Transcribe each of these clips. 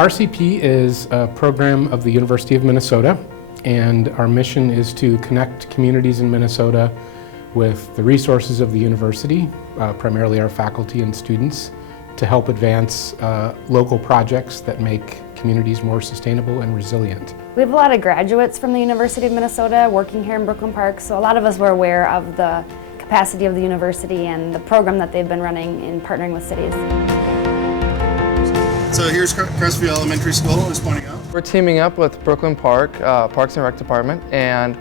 RCP is a program of the University of Minnesota, and our mission is to connect communities in Minnesota with the resources of the university, primarily our faculty and students, to help advance local projects that make communities more sustainable and resilient. We have a lot of graduates from the University of Minnesota working here in Brooklyn Park, so a lot of us were aware of the capacity of the university and the program that they've been running in partnering with cities. So here's Crestview Elementary School is pointing out. We're teaming up with Brooklyn Park, Parks and Rec Department, and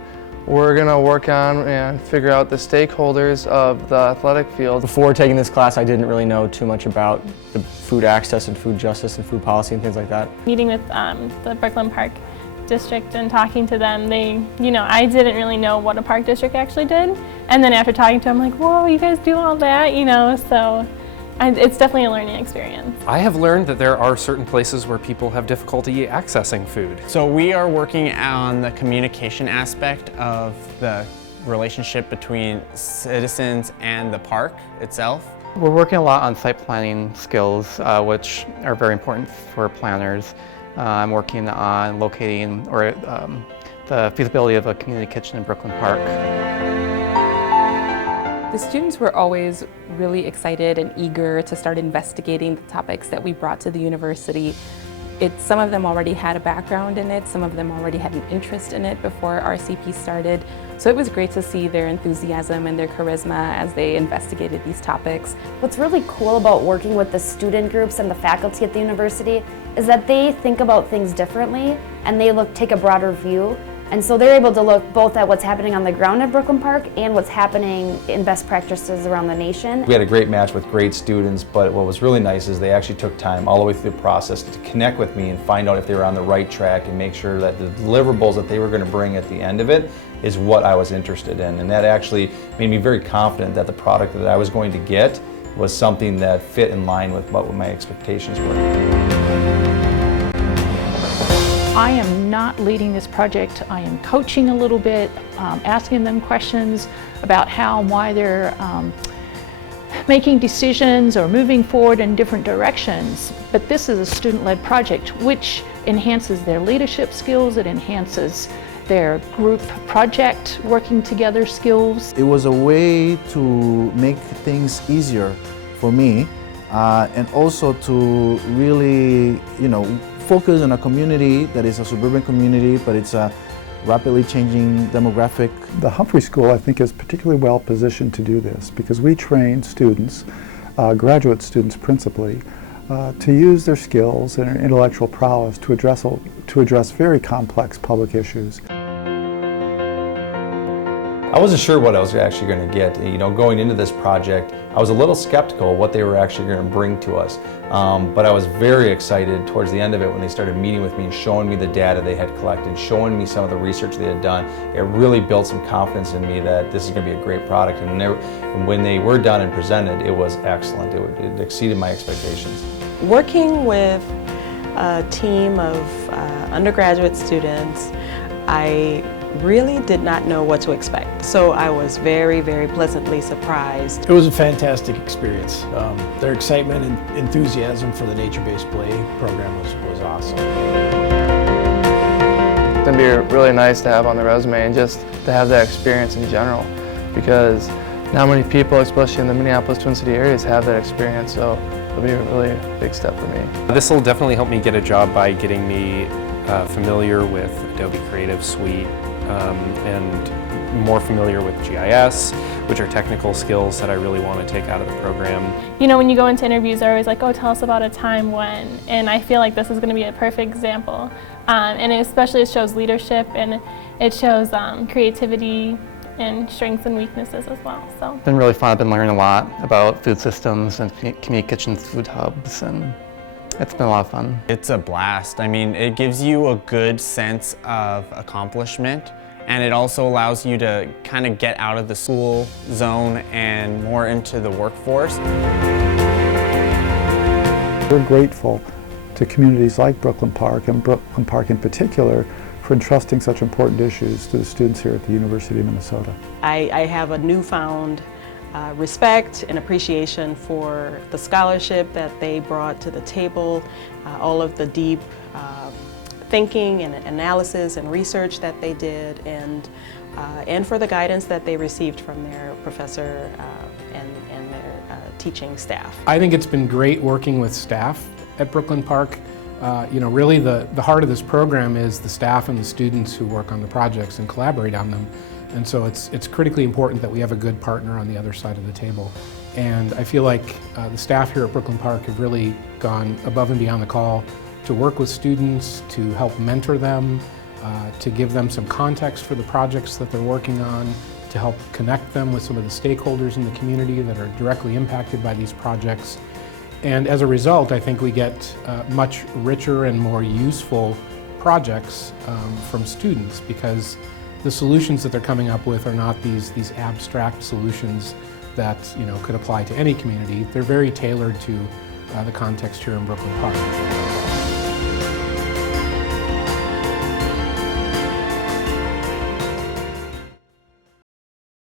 we're going to work on and figure out the stakeholders of the athletic field. Before taking this class, I didn't really know too much about the food access and food justice and food policy and things like that. Meeting with the Brooklyn Park District and talking to them, I didn't really know what a park district actually did. And then after talking to them, I'm like, whoa, you guys do all that, so it's definitely a learning experience. I have learned that there are certain places where people have difficulty accessing food. So we are working on the communication aspect of the relationship between citizens and the park itself. We're working a lot on site planning skills, which are very important for planners. I'm working on locating the feasibility of a community kitchen in Brooklyn Park. The students were always really excited and eager to start investigating the topics that we brought to the university. Some of them already had a background in it, some of them already had an interest in it before RCP started. So it was great to see their enthusiasm and their charisma as they investigated these topics. What's really cool about working with the student groups and the faculty at the university is that they think about things differently and they take a broader view. And so they're able to look both at what's happening on the ground at Brooklyn Park and what's happening in best practices around the nation. We had a great match with great students, but what was really nice is they actually took time all the way through the process to connect with me and find out if they were on the right track and make sure that the deliverables that they were going to bring at the end of it is what I was interested in. And that actually made me very confident that the product that I was going to get was something that fit in line with what my expectations were. I am not leading this project. I am coaching a little bit, asking them questions about how and why they're making decisions or moving forward in different directions. But this is a student-led project which enhances their leadership skills, it enhances their group project working together skills. It was a way to make things easier for me and also to really, focus on a community that is a suburban community, but it's a rapidly changing demographic. The Humphrey School, I think, is particularly well positioned to do this because we train students, graduate students principally, to use their skills and their intellectual prowess to address very complex public issues. I wasn't sure what I was actually going to get. Going into this project, I was a little skeptical of what they were actually going to bring to us. But I was very excited towards the end of it when they started meeting with me and showing me the data they had collected, showing me some of the research they had done. It really built some confidence in me that this is going to be a great product. And when they were done and presented, it was excellent. It exceeded my expectations. Working with a team of undergraduate students, I really did not know what to expect. So I was very, very pleasantly surprised. It was a fantastic experience. Their excitement and enthusiasm for the nature-based play program was awesome. It's going to be really nice to have on the resume and just to have that experience in general, because not many people, especially in the Minneapolis Twin City areas, have that experience, so it'll be a really big step for me. This will definitely help me get a job by getting me familiar with Adobe Creative Suite and more familiar with GIS, which are technical skills that I really want to take out of the program. When you go into interviews, they're always like, oh, tell us about a time when, and I feel like this is going to be a perfect example. And especially it shows leadership and it shows creativity and strengths and weaknesses as well. So It's been really fun. I've been learning a lot about food systems and community kitchens, food hubs, and it's been a lot of fun. It's a blast. I mean, it gives you a good sense of accomplishment, and it also allows you to kind of get out of the school zone and more into the workforce. We're grateful to communities like Brooklyn Park, and Brooklyn Park in particular, for entrusting such important issues to the students here at the University of Minnesota. I have a newfound respect and appreciation for the scholarship that they brought to the table, all of the deep thinking and analysis and research that they did, and for the guidance that they received from their professor and their teaching staff. I think it's been great working with staff at Brooklyn Park. Really the heart of this program is the staff and the students who work on the projects and collaborate on them. And so it's critically important that we have a good partner on the other side of the table. And I feel like the staff here at Brooklyn Park have really gone above and beyond the call to work with students, to help mentor them, to give them some context for the projects that they're working on, to help connect them with some of the stakeholders in the community that are directly impacted by these projects. And as a result, I think we get much richer and more useful projects from students, because the solutions that they're coming up with are not these abstract solutions that could apply to any community. They're very tailored to the context here in Brooklyn Park.